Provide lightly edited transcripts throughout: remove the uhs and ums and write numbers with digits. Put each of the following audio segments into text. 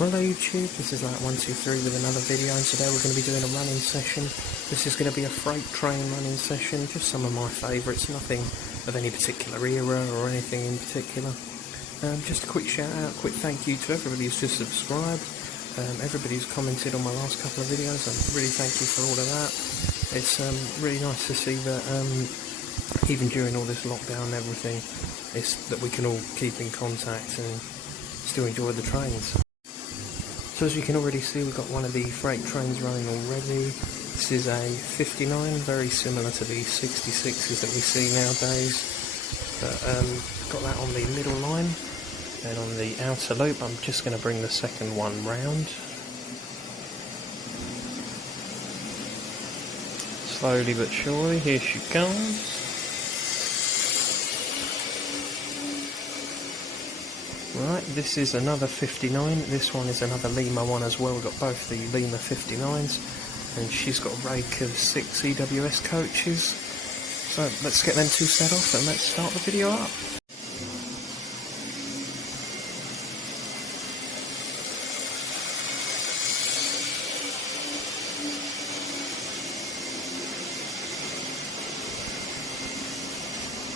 Hello YouTube, this is like 123 with another video, and today we're going to be doing a running session. This is going to be a freight train running session, just some of my favourites, nothing of any particular era or anything in particular. Just a quick shout out, quick thank you to everybody who's just subscribed, everybody who's commented on my last couple of videos. I really thank you for all of that. It's really nice to see that even during all this lockdown and everything, that we can all keep in contact and still enjoy the trains. So as you can already see, we've got one of the freight trains running already. This is a 59, very similar to the 66s that we see nowadays. But got that on the middle line, and on the outer loop I'm just going to bring the second one round. Slowly but surely, here she comes. Right, this is another 59, this one is another Lima one as well. We've got both the Lima 59s, and she's got a rake of 6 EWS coaches. So let's get them two set off and let's start the video up.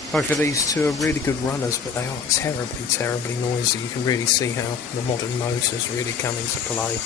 Both of these two are really good runners, but they are terribly noisy. You can really see how the modern motors really come into play.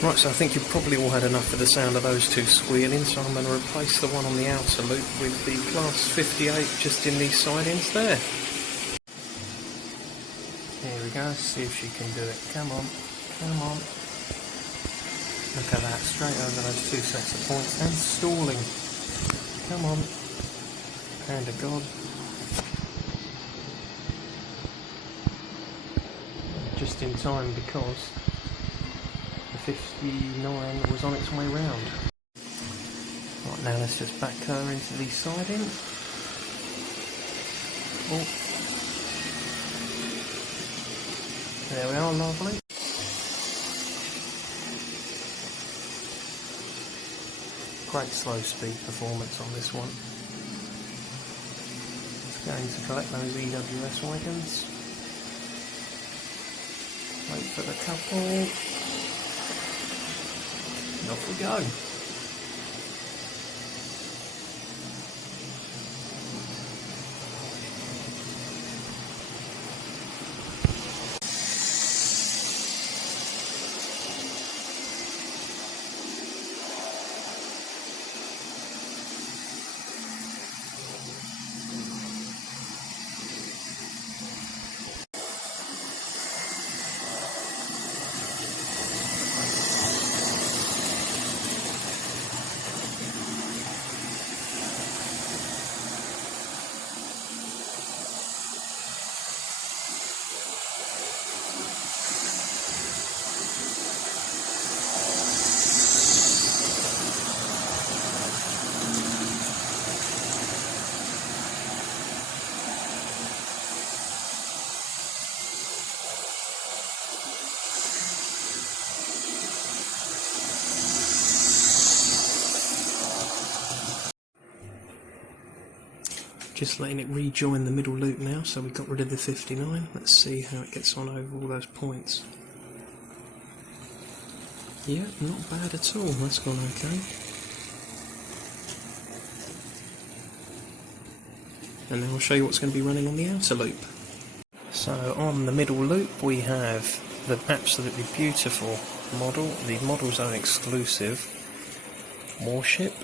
Right, so I think you've probably all had enough of the sound of those two squealing, so I'm going to replace the one on the outer loop with the class 58 just in these sidings there. Here we go, see if she can do it. Come on, come on. Look at that, straight over those two sets of points and stalling. Come on. Hand of God. Just in time because 59 was on its way round. Right, now let's just back her into the siding. Oh. There we are, lovely. Great slow speed performance on this one. It's going to collect those EWS wagons. Wait for the couple. Off we go. Just letting it rejoin the middle loop now, so we got rid of the 59. Let's see how it gets on over all those points. Yeah, not bad at all, that's gone okay. And now I'll show you what's going to be running on the outer loop. So on the middle loop we have the absolutely beautiful model, the Model Zone exclusive warship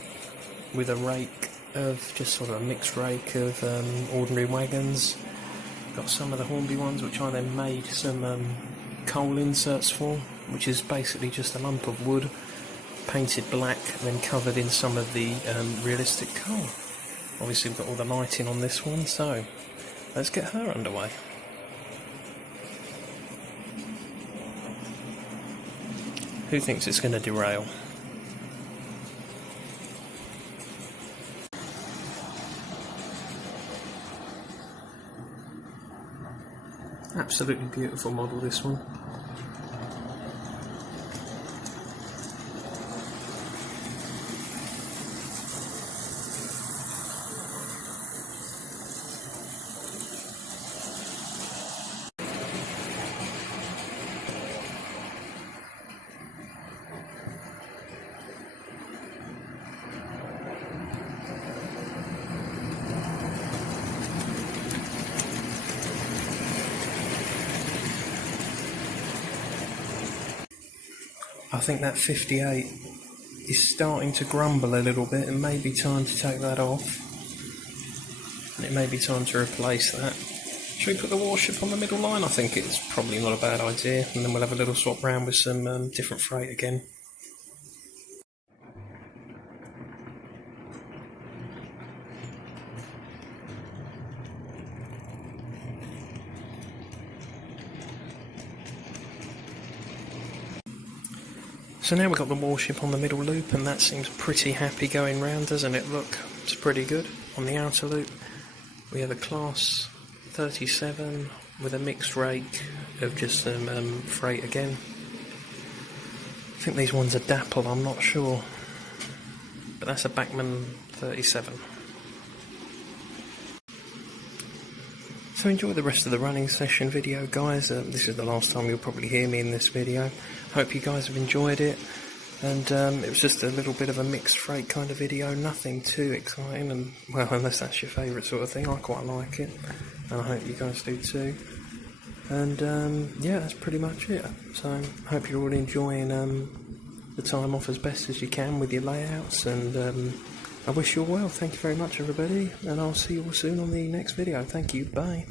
with a rake of just sort of a mixed rake of ordinary wagons. Got some of the Hornby ones which I then made some coal inserts for, which is basically just a lump of wood painted black then covered in some of the realistic coal. Obviously we've got all the lighting on this one, so let's get her underway. Who thinks it's going to derail? Absolutely beautiful model, this one. I think that 58 is starting to grumble a little bit. It may be time to take that off. And it may be time to replace that. Should we put the warship on the middle line? I think it's probably not a bad idea. And then we'll have a little swap round with some different freight again. So now we've got the warship on the middle loop, and that seems pretty happy going round, doesn't it? Look, it's pretty good. On the outer loop we have a class 37 with a mixed rake of just some freight again. I think these ones are dapple, I'm not sure, but that's a Bachmann 37. So enjoy the rest of the running session video, guys. This is the last time you'll probably hear me in this video. Hope you guys have enjoyed it, and it was just a little bit of a mixed freight kind of video, nothing too exciting, and well, unless that's your favourite sort of thing, I quite like it, and I hope you guys do too. And yeah, that's pretty much it. So hope you're all enjoying the time off as best as you can with your layouts, and I wish you all well. Thank you very much, everybody, and I'll see you all soon on the next video. Thank you, bye.